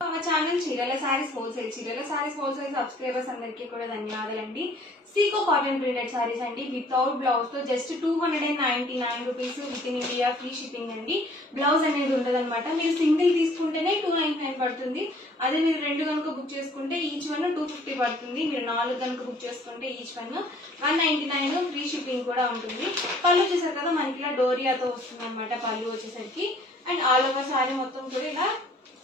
మా ఛానల్ చీరల saris wholesale subscribers అందరికీ కూడా ధన్యవాదాలండి. సీకో కాటన్ ప్రింటెడ్ సారీస్ అండి వితౌట్ బ్లౌజ్ తో just 299 rupees with in India free shipping అండి. బ్లౌజ్ అనేది ఉండదన్నమాట. మీరు సింగిల్ తీసుకుంటేనే 299 పడుతుంది. అదే మీరు 2 కనుక బుక్ చేసుకుంటే ఈచ్ వన్ 250 పడుతుంది. మీరు 4 కనుక బుక్ చేసుకుంటే ఈచ్ వన్ 199 ఫ్రీ షిప్పింగ్ కూడా ఉంటుంది. పళ్ళు చూసారు కదా మనకి ఇలా డోరియాతో వస్తుంది అనమాట. పళ్ళు వచ్చేసరికి అండ్ ఆల్ ఓవర్ సారీ మొత్తం కూడా ఇలా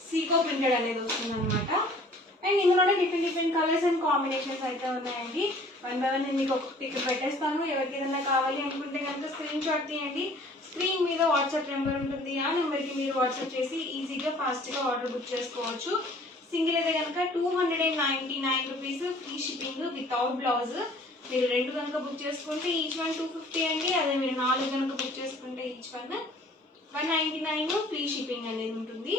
సీకో ప్రింటెడ్ అనేది వస్తుంది అనమాట. అండ్ ఇందులోనే డిఫరెంట్ కలర్స్ అండ్ కాంబినేషన్స్ అయితే ఉన్నాయండి. వన్ బై వన్ నేను మీకు ఒక పిక్ పెట్టేస్తాను. ఎవరికి ఏదైనా కావాలి అనుకుంటే కనుక స్క్రీన్ షాట్ తీయండి. స్క్రీన్ మీద వాట్సాప్ నెంబర్ ఉంటుంది. ఆ నెంబర్కి మీరు వాట్సాప్ చేసి ఈజీగా ఫాస్ట్గా ఆర్డర్ బుక్ చేసుకోవచ్చు. సింగిల్ అయితే కనుక 299 rupees free shipping without blouse. మీరు 2 కనుక బుక్ చేసుకుంటే ఈచ్ వన్ 250 అండి. అదే మీరు 4 కనుక బుక్ చేసుకుంటే ఈచ్ వన్ 199 ఫ్రీ షిప్పింగ్ అనేది ఉంటుంది.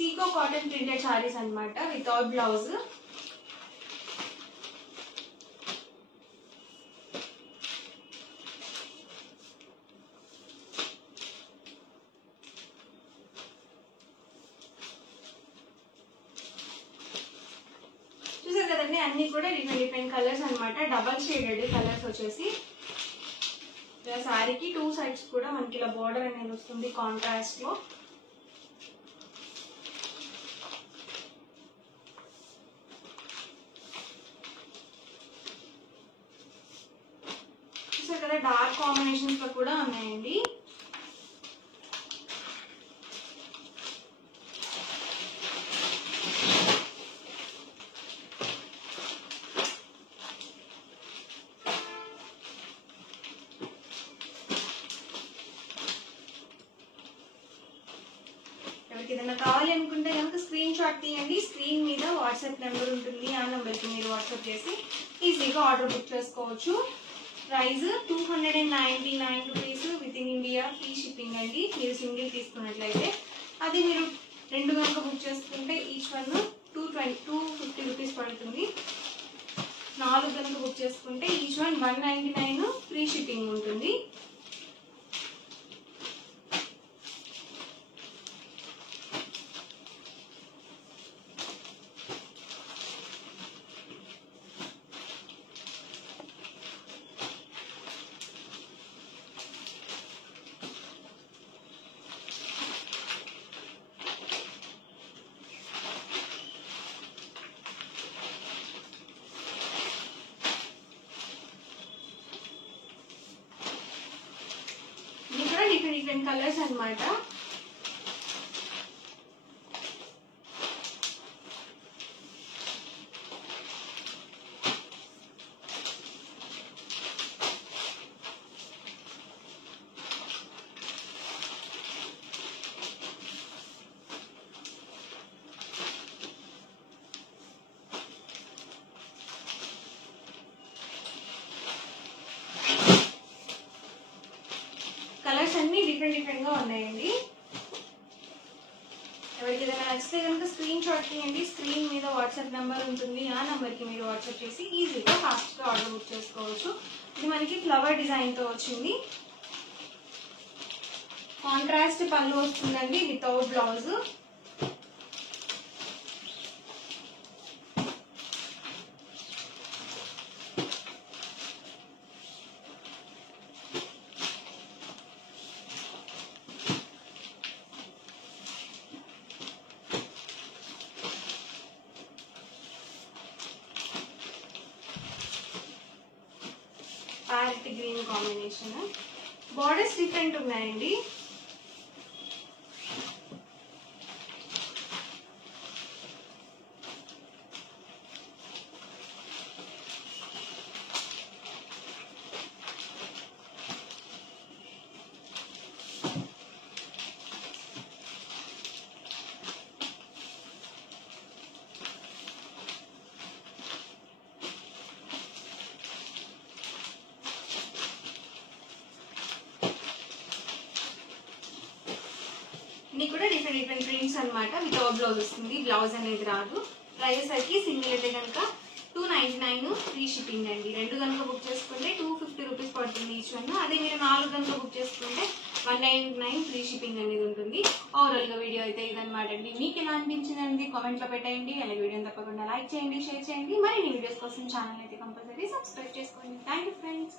సీకో కాటన్ ప్రింటెడ్ సారీస్ అన్నమాట వితౌట్ బ్లౌజ్. చూసారు కదండి అన్ని కూడా డిఫరెంట్ కలర్స్ అన్నమాట. డబల్ షేడెడ్ కలర్స్ వచ్చేసి సారీకి 2 సైడ్స్ కూడా మనకి ఇలా బోర్డర్ అనేది వస్తుంది కాంట్రాస్ట్ లో. చూసారు కదా డార్క్ కాంబినేషన్స్ లో కూడా ఉన్నాయండి. ఎవరికి ఏదైనా కావాలి అనుకుంటే కనుక స్క్రీన్ షాట్ తీయండి. స్క్రీన్ మీద వాట్సాప్ నెంబర్ ఉంటుంది. ఆ నెంబర్కి మీరు వాట్సాప్ చేసి ఈజీగా ఆర్డర్ బుక్ చేసుకోవచ్చు. Price 299 rupees with in India free shipping అండి. మీరు సింగిల్ తీసుకున్నట్లయితే అది మీరు 2 కనుక బుక్ చేసుకుంటే ఈచ్ వన్ 250 రూపీస్ పడుతుంది. 4 కనుక బుక్ చేసుకుంటే ఈచ్ వన్ 199 ఫ్రీ షిప్పింగ్ ఉంటుంది. డిఫరెంట్ కలర్స్ అన్నమాట. కలర్స్ అన్ని డిఫరెంట్ గా ఉన్నాయండి. ఎవరికి ఏదైనా నచ్చితే కనుక స్క్రీన్ షాట్ తీయండి. స్క్రీన్ మీద వాట్సాప్ నెంబర్ ఉంటుంది. ఆ నెంబర్కి మీరు వాట్సాప్ చేసి ఈజీగా ఫాస్ట్గా ఆర్డర్ బుక్ చేసుకోవచ్చు. ఇది మనకి ఫ్లవర్ డిజైన్ తో వచ్చింది. కాంట్రాస్ట్ పళ్ళు వస్తుందండి without blouse. Parrot green combination. Borders different ఉన్నాయండి. ఇన్ని కూడా డిఫరెంట్ ప్రింట్స్ అనమాట. వితౌట్ బ్లౌజ్ వస్తుంది. బ్లౌజ్ అనేది రాదు. ప్రైస్ అయితే సింగిల్ అయితే కనుక 299 ఫ్రీ షిప్పింగ్ అండి. 2 కనుక బుక్ చేసుకుంటే 250 రూపీస్ పడుతుంది ఈచ్ వన్. అదే మీరు 4 కనుక బుక్ చేసుకుంటే 199 ఫ్రీ షిప్పింగ్ అనేది ఉంటుంది. ఓవరాల్ గా వీడియో అయితే ఇదన్నమాట అండి. మీకు ఎలా అనిపించింది అనేది కామెంట్ లో పెట్టండి. అలాగే వీడియోని తప్పకుండా లైక్ చేయండి, షేర్ చేయండి. మరిన్ని వీడియోస్ కోసం ఛానల్ అయితే కంపల్సరీ సబ్స్క్రైబ్ చేసుకోండి. Thank you friends.